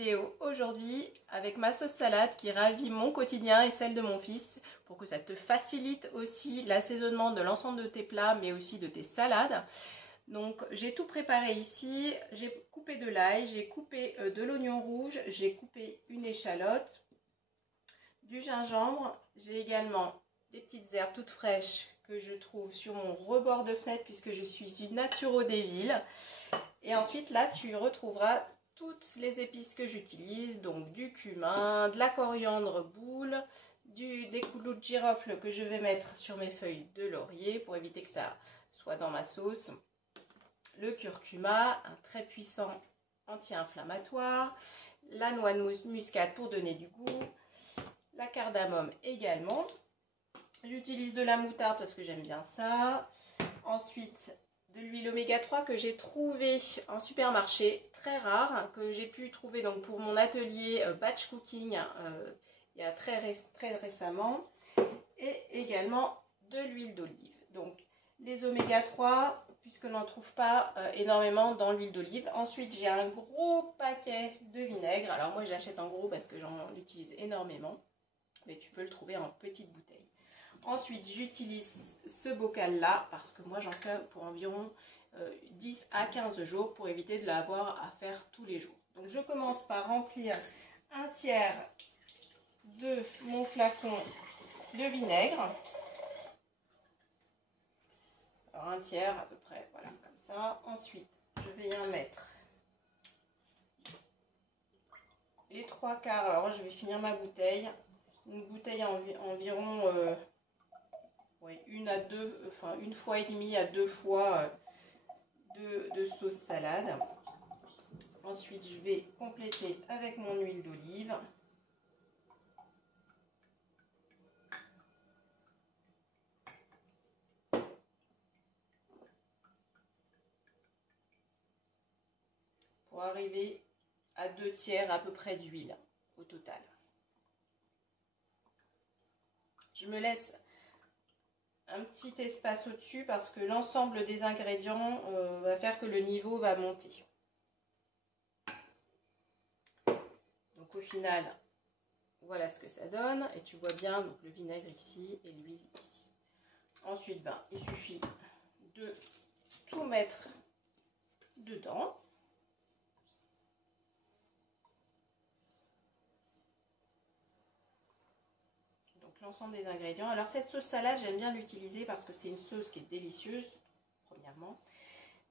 vidéo aujourd'hui avec ma sauce salade qui ravit mon quotidien et celle de mon fils pour que ça te facilite aussi l'assaisonnement de l'ensemble de tes plats mais aussi de tes salades. Donc j'ai tout préparé ici, j'ai coupé de l'ail, j'ai coupé de l'oignon rouge, j'ai coupé une échalote, du gingembre, j'ai également des petites herbes toutes fraîches que je trouve sur mon rebord de fenêtre puisque je suis une naturo des villes. Et ensuite là tu retrouveras toutes les épices que j'utilise, donc du cumin, de la coriandre boule, des clous de girofle que je vais mettre sur mes feuilles de laurier pour éviter que ça soit dans ma sauce, le curcuma, un très puissant anti-inflammatoire, la noix de muscade pour donner du goût, la cardamome également. J'utilise de la moutarde parce que j'aime bien ça. Ensuite, de l'huile oméga 3 que j'ai trouvé en supermarché, très rare, que j'ai pu trouver donc pour mon atelier batch cooking il y a très récemment. Et également de l'huile d'olive. Donc les oméga 3, puisqu'on n'en trouve pas énormément dans l'huile d'olive. Ensuite, j'ai un gros paquet de vinaigre. Alors moi, j'achète en gros parce que j'en utilise énormément. Mais tu peux le trouver en petite bouteille. Ensuite, j'utilise ce bocal-là parce que moi, j'en fais pour environ 10 à 15 jours pour éviter de l'avoir à faire tous les jours. Donc, je commence par remplir un tiers de mon flacon de vinaigre. Alors, un tiers à peu près, voilà, comme ça. Ensuite, je vais y en mettre les 3/4. Alors, moi, je vais finir ma bouteille. Une bouteille environ une fois et demie à 2 fois de sauce salade. Ensuite, je vais compléter avec mon huile d'olive. Pour arriver à 2 tiers à peu près d'huile au total. Je me laisse un petit espace au-dessus parce que l'ensemble des ingrédients va faire que le niveau va monter. Donc au final, voilà ce que ça donne. Et tu vois bien donc, le vinaigre ici et l'huile ici. Ensuite, il suffit de tout mettre dedans. L'ensemble des ingrédients. Alors cette sauce salade, j'aime bien l'utiliser parce que c'est une sauce qui est délicieuse, premièrement.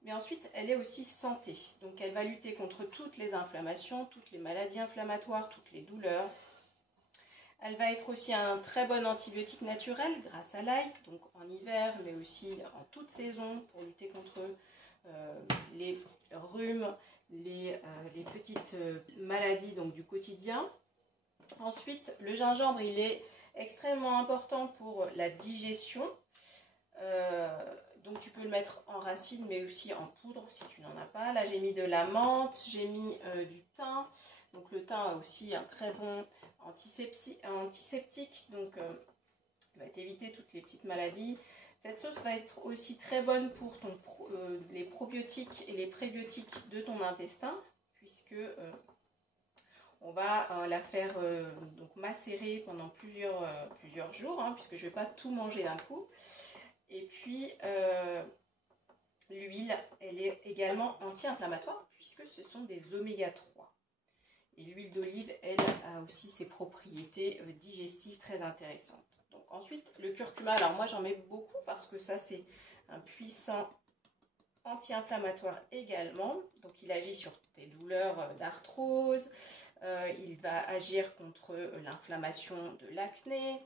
Mais ensuite, elle est aussi santé. Donc elle va lutter contre toutes les inflammations, toutes les maladies inflammatoires, toutes les douleurs. Elle va être aussi un très bon antibiotique naturel grâce à l'ail, donc en hiver, mais aussi en toute saison pour lutter contre les rhumes, les petites maladies donc, du quotidien. Ensuite, le gingembre, il est extrêmement important pour la digestion. Donc tu peux le mettre en racine mais aussi en poudre si tu n'en as pas. Là j'ai mis de la menthe, j'ai mis du thym. Donc le thym a aussi un très bon antiseptique. Donc il va t'éviter toutes les petites maladies. Cette sauce va être aussi très bonne pour les probiotiques et les prébiotiques de ton intestin puisque on va la faire donc macérer pendant plusieurs jours, puisque je ne vais pas tout manger d'un coup. Et puis, l'huile, elle est également anti-inflammatoire, puisque ce sont des oméga 3. Et l'huile d'olive, elle, a aussi ses propriétés digestives très intéressantes. Donc ensuite, le curcuma, alors moi j'en mets beaucoup, parce que ça c'est un puissant anti-inflammatoire également. Donc il agit sur tes douleurs d'arthrose. Il va agir contre l'inflammation de l'acné.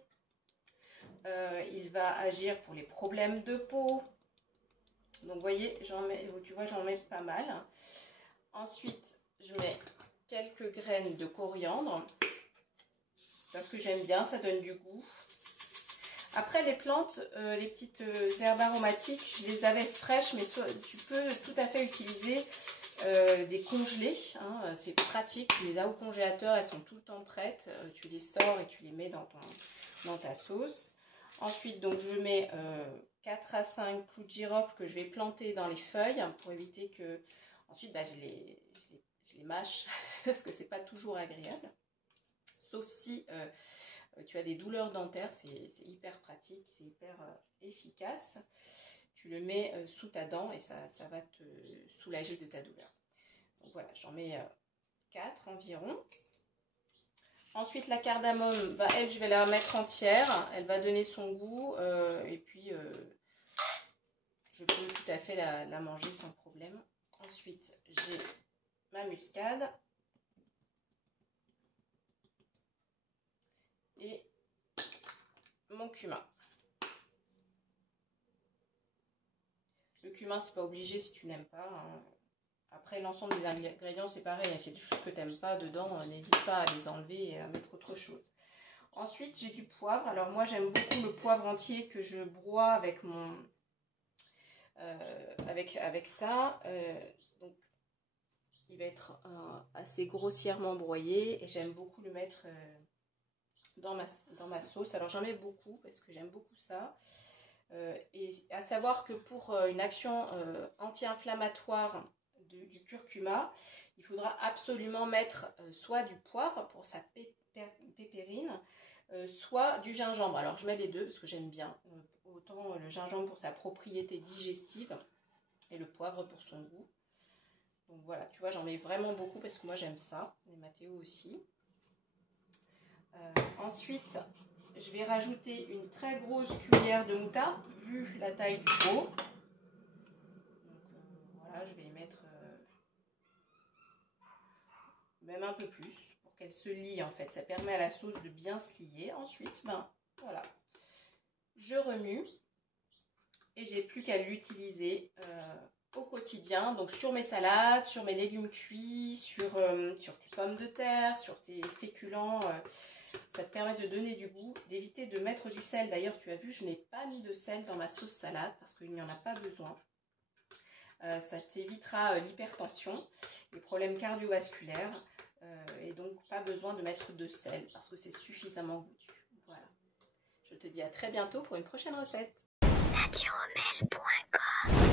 Il va agir pour les problèmes de peau. Donc vous voyez, tu vois, j'en mets pas mal. Ensuite, je mets quelques graines de coriandre. Parce que j'aime bien, ça donne du goût. Après les plantes, les petites herbes aromatiques, je les avais fraîches, mais tu peux tout à fait utiliser des congelés, c'est pratique, tu les as au congélateur, elles sont tout le temps prêtes, tu les sors et tu les mets dans ta sauce. Ensuite, donc, je mets 4 à 5 clous de girofle que je vais planter dans les feuilles pour éviter que, ensuite je les je les mâche parce que c'est pas toujours agréable. Sauf si tu as des douleurs dentaires, c'est hyper pratique, c'est hyper efficace. Tu le mets sous ta dent et ça va te soulager de ta douleur. Donc voilà, j'en mets 4 environ. Ensuite, la cardamome, bah, elle, je vais la mettre entière. Elle va donner son goût. Et puis, je peux tout à fait la manger sans problème. Ensuite, j'ai ma muscade. Et mon cumin. Le cumin, c'est pas obligé si tu n'aimes pas. Hein. Après, l'ensemble des ingrédients, c'est pareil. Si il y a des choses que tu n'aimes pas dedans, n'hésite pas à les enlever et à mettre autre chose. Ensuite, j'ai du poivre. Alors moi, j'aime beaucoup le poivre entier que je broie avec mon... avec ça. Donc, il va être assez grossièrement broyé. Et j'aime beaucoup le mettre dans ma sauce. Alors, j'en mets beaucoup parce que j'aime beaucoup ça. Et à savoir que pour une action anti-inflammatoire du curcuma, il faudra absolument mettre soit du poivre pour sa pépérine, soit du gingembre. Alors je mets les deux parce que j'aime bien. Autant le gingembre pour sa propriété digestive et le poivre pour son goût. Donc voilà, tu vois, j'en mets vraiment beaucoup parce que moi j'aime ça. Et Mathéo aussi. Ensuite, je vais rajouter une très grosse cuillère de moutarde, vu la taille du pot. Donc voilà, je vais y mettre même un peu plus pour qu'elle se lie en fait. Ça permet à la sauce de bien se lier. Ensuite, ben voilà, je remue et j'ai plus qu'à l'utiliser au quotidien. Donc sur mes salades, sur mes légumes cuits, sur tes pommes de terre, sur tes féculents. Ça te permet de donner du goût, d'éviter de mettre du sel. D'ailleurs, tu as vu, je n'ai pas mis de sel dans ma sauce salade parce qu'il n'y en a pas besoin. Ça t'évitera l'hypertension, les problèmes cardiovasculaires et donc pas besoin de mettre de sel parce que c'est suffisamment goûtu. Voilà. Je te dis à très bientôt pour une prochaine recette. naturomel.com